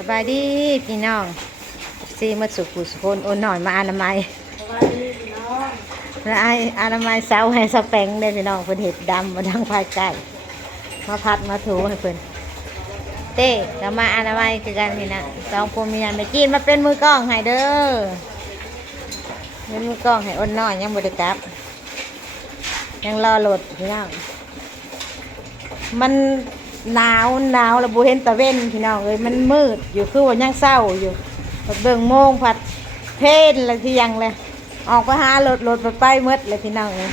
สบายดีพี่น้องซีมาสุขุสุคนโอนหน่อยมาอนามัยสวัสดีพี่น้องแล้วไอ้อนามัยเสาให้สแปงได้พี่น้องเพิ่นเห็ดดำมาดังภายใกล้มาพัดมาถูให้เพิ่นเต้ก็มาอนามัยคือกันพี่นะสองผัวเมียไม่กินมาเป็นมือกล้องให้เด้อเป็นมือกล้องให้โอนน้อยยังบ่ได้กลับ ยังรอโหลดพี่น้องมัน หนาวหนาวแล้วบูเห็นตะเว้นพี่น้องเอ้ยมันมืดอยู่คือว่ายังเศร้าอยู่เบิ่งโมงผัดเพลนอะไรที่ยังเลย ออกไปหาโหลดโหลดไปไปหมืดเลยพี่น้องเอ้ย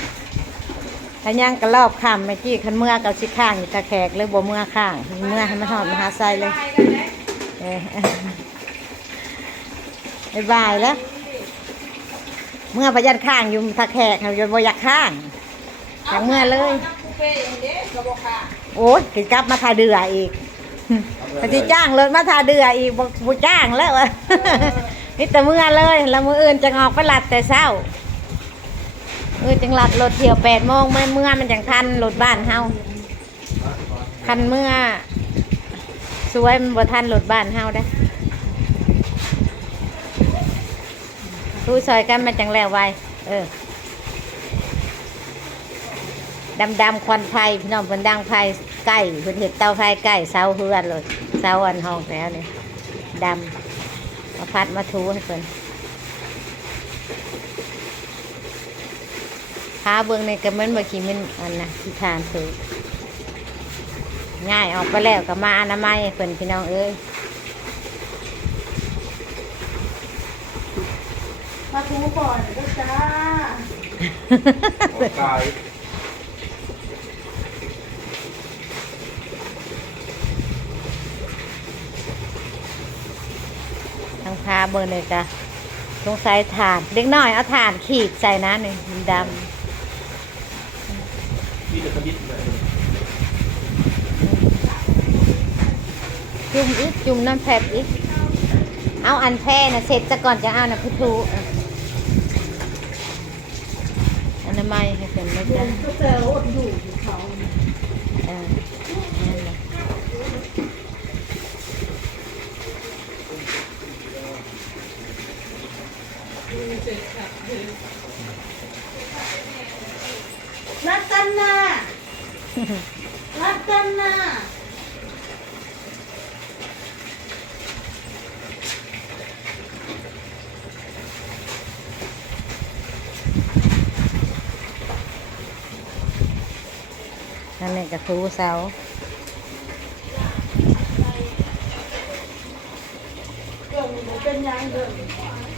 ถ้ายังกระรอบข้ามเมื่อกี้คันเมื่อกับสิข้างอยู่ตะแขกเลยบ่เมื่อข้างเมื่อให้มันหอดมหาไซเลยเออบ๊ายบายแล้ว เมื่อพยันข้างอยู่ตะแขกอยู่บ่อยากข้างจากเมื่อเลย โอ้ยกิกลับมาทาเดืออีกปฏิจ้างรถมาทาเดืออีกบอกบูจ้างแล้ววะนี่แต่เมื่อเลยแล้วมืออื่นจะออกไปหลัดแต่เช้ามือจังหลัดรถเที่ยวแปดโมงเมื่อเมื่อมันจังทันรถบ้านเฮาคันเมื่อสวยมันบ่ทันรถบ้านเฮาได้ผู้ซอยกันมันจังแล้วไวเออ ดำดำๆควันไฟพี่น้องเพิ่นดังไฟใกล้เพิ่นเห็ดเตาไฟใกล้เสาเฮือนเลยเสาอันห้องแล้วเนี่ยดำมาพัดมาทูให้เพิ่นพาเบิ่งในกระมันบ่ขี้มันอันนะที่ทานถือง่ายออกไปแล้วก็มาอนามัยให้เพิ่นพี่น้องเอ้ยมาทูก่อนก็จ้า โอกายทางพาเบิ่งจ้ะสงสัยถ่าน เด็กน้อยเอาถ่านขีดใส่นะนี่มันดำที่จะกระดิบเลยจุ่มอีกจุ่มน้ำแผบอีก เอาอันแพ้นะเสร็จจะก่อนจะเอานะพี่ทูอะอนามัยให้เป็นไหมจ๊ะ ก็เจออดอยู่อยู่เขา เออนั่นแหละ รัตนารัตนา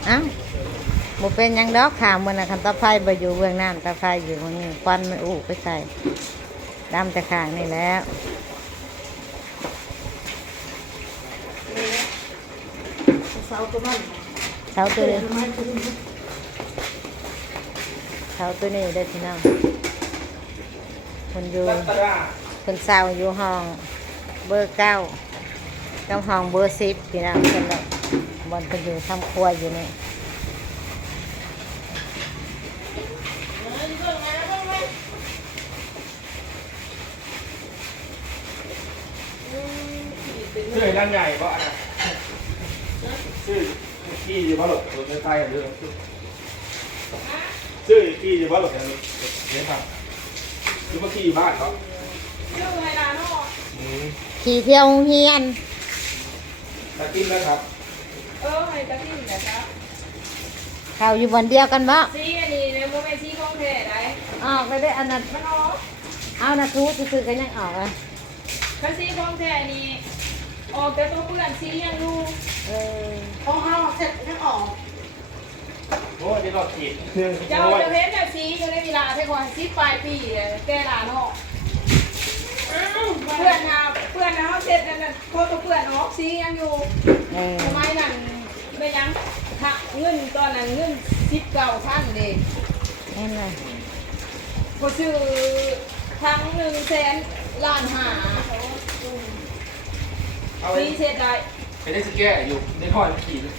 นั่ นแหละกระทูเป็นยังดิมเอ้าบ่เป็นยังดอกถามมันนะคันตะไคร้บอยู่เบื้องน้ำตะไคร้อยู่ตรงนี้ควันมันอู้ไปใส่ดำแต่ข้างนี่แล้วเสาตัวนั้นเสาตัวนี้ดมาถึงเสาตัวนี้ได้อพี่น้องคนอยู่รัตนาคนเศร้าอยู่ห้องเบอร์เก้ากับห้องเบอร์สิบพี่น้องคนละบอลคนอยู่ทำครัวอยู่นี่ ชื่อไอ้ด้านใหญ่เพราะอะไรชื่อกี้อยู่เพราะหลบตัวในใต้กันด้วยชื่อกี้อยู่เพราะหลบกันเนี่ยครับคือเมื่อกี้อยู่บ้านเขาชื่อไฮนาโน่อืมขี่เที่ยวโรงเฮียนตะกินแล้วครับ เออไฮตะกี้นะครับเขาอยู่บนเดียวกันบ่ซีอันนี้เนี่ยโมเมนต์ซีของแท้ได้ออกไปได้อันนั้นมันออกเอานะทูซื้อๆกันยังออกอะคันซีของแท้นี่ ออกแต่ตัวเพื่อนซียังอยู่เออของเฮาเสร็จยังออกโอ้ยนี่เรอดขีดเจ้าจะเห็นแบบซีจะได้เวลาใช่ก่อนซีปลายปีแก้ลาเนาะเพื่อนนะเพื่อนนะเขาเสร็จนั่นน่ะโคตรเพื่อนออกซียังอยู่ทำไมนั่นไม่ยังทักเงินตอนนั้นเงินสิบเก้าพันเด็กนั่นแหละก็ชื่อทั้งหนึ่งแสนล้านหา เอาไปซีเสร็จได้ไปได้สแก้อยู่ในห้อยขี่เลย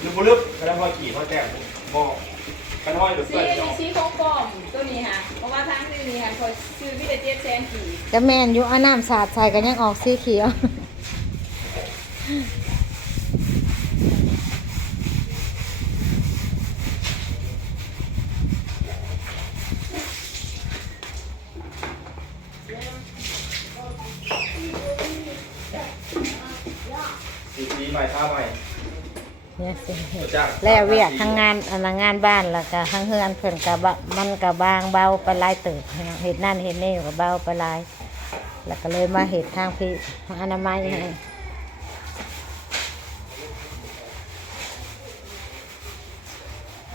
หรือบุลึกกระดังห้อยขี่ห้อยแต้มมองกันห้อยหรือซีเพื่อนนี่เนาะซีของปลอมตัวนี้ค่ะเพราะว่าทั้งที่นี่ค่ะคอยซื้อวิเดเจ็ดแสนกี่ก็แม่นอยู่เอาน้ำสาดใส่กันยังออกสีเขียว ใหม่ท่าใหม่เนี่ยสิเฮ็ดจ้างแล้วเวียกทั้งงานอันนั้นงานบ้านแล้วก็ทั้งเฮือนเพิ่นก็บะมันก็บางเบาไปหลายเติบพี่น้องเฮ็ดนั่นเฮ็ดนี่ก็เบาไปหลาย แล้วก็เลยมาเฮ็ดทางพี่อนามัยให้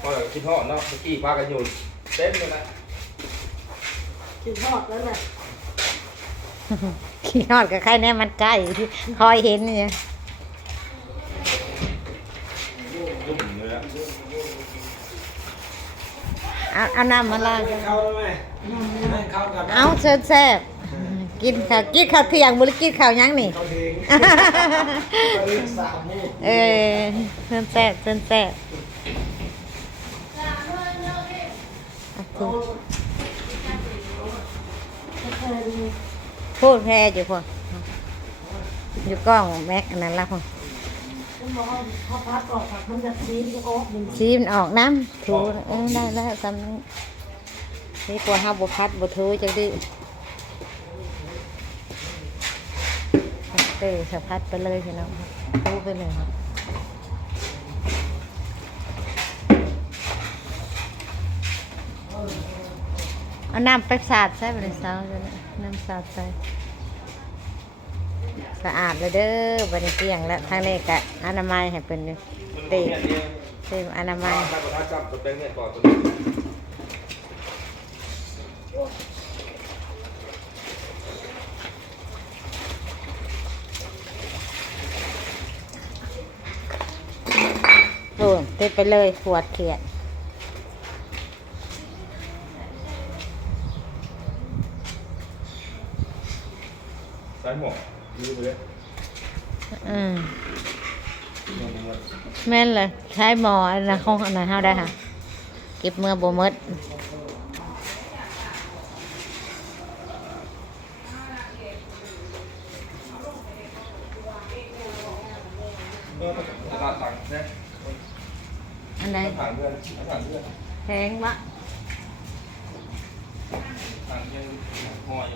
พอคิดฮอดเนาะเมื่อกี้พากันอยู่เต็มเลยนะกินทอดแล้วแหละขี้นอดกับใครแน่มันใกล้คอยเห็นเนี่ย ยุ่งเลยอะ เอาเอาน้ำมาล้างเข้าไหมเข้ากับเอาเชิญแซ่บกินข้าวกินข้าวเที่ยงบ่ได้กินข้าวยังนี่เองเรื่องสามนี่เชิญแซ่บเชิญแซ่บอะพูดแพ้อยู่พ่ออยู่กล้องแม็กอันนั้นละพ่อ เขาพัดออกค่ะมันจะซีนออกมันซีมันออกน้ำถูเออได้แล้วสำนี้นี่กว่าห้าบุพัดบุถูจังดิเตะสะพัดไปเลยพี่น้องถูไปเลยครับเอาน้ำไปสาดใส่ไปในเสาเลยนะน้ำสาดใส่ สะอาดเลยเด้อบันเตียงแล้วทางนี้กะอนามัยให้เป็นเตะเนี่ยเต็มอนามัยถ้าประทับจับตัวแป้งเนี่ยก่อนตัวนี้โอ้เต็มไปเลยขวดเขียดใส่หมวกยืด อืมแม่นเลยใช้หมออันนะของอันนั้นเฮาได้ค่ะ เก็บเมื่อบ่หมดตลาดต่างเนี่ยอันใดต่างเพื่อนต่างเพื่อนแพงวะ ต่างเพื่อนหอย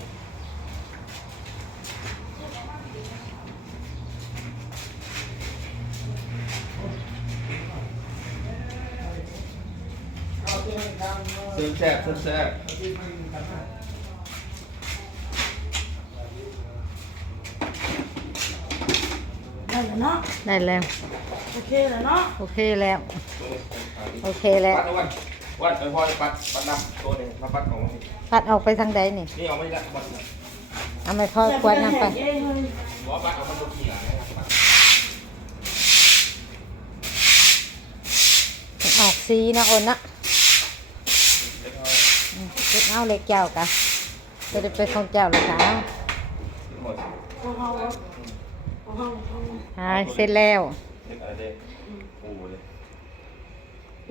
เสิร์ฟแซ่บเสิร์ฟแซ่บได้แล้วเนาะ ได้แล้ว โอเคแล้วเนาะ โอเคแล้ว โอเคแล้ว ปัดเอาวันวันไปพ่อปัดปัดน้ำตัวหนึงมาปัดของนี่พัดออกไปทางใดนี่ นี่เอาไม่ได้ปัดนะเอาไม่ค่อยควรน้ำไปเอ้ยเฮ้ยบอกว่าปัดเอามันตัวขี้หลังนะครับปัดออกสีนะโอนนะเล็กน้อยอืม เก็บเอาเล็กเจ้ากะจะได้เป็นของเจ้าหรือเปล่าหมดของเขาของเขาของเขาหายเสร็จแล้วเล็กอะไรเด้ปูเลย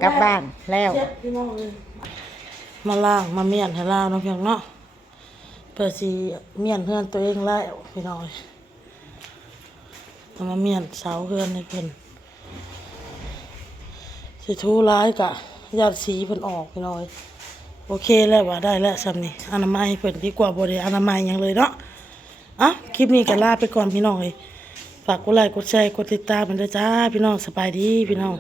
กลับบ้านแล้วเจ็ดพี่น้องเลยมาล่างมาเมียนให้ล่างเนาะเพียงเนาะเพื่อสีเมียนเพื่อนตัวเองแล้วพี่น้องเลยเอามาเมียนเสาเพื่อนให้เพิ่นสิทูร้ายกะญาติสีเพิ่นออกพี่น้องเอ้ย โอเคแล้วว่าได้แล้วสำนี่อนามัยเพิ่นดีกว่าบ่ได้อนามัยหยังเลยเนาะอะคลิปนี้ก็ลาไปก่อนพี่น้องเอ้ยฝากกดไลค์กดแชร์กดติดตามมันด้วยจ้าพี่น้องสบายดีพี่น้อง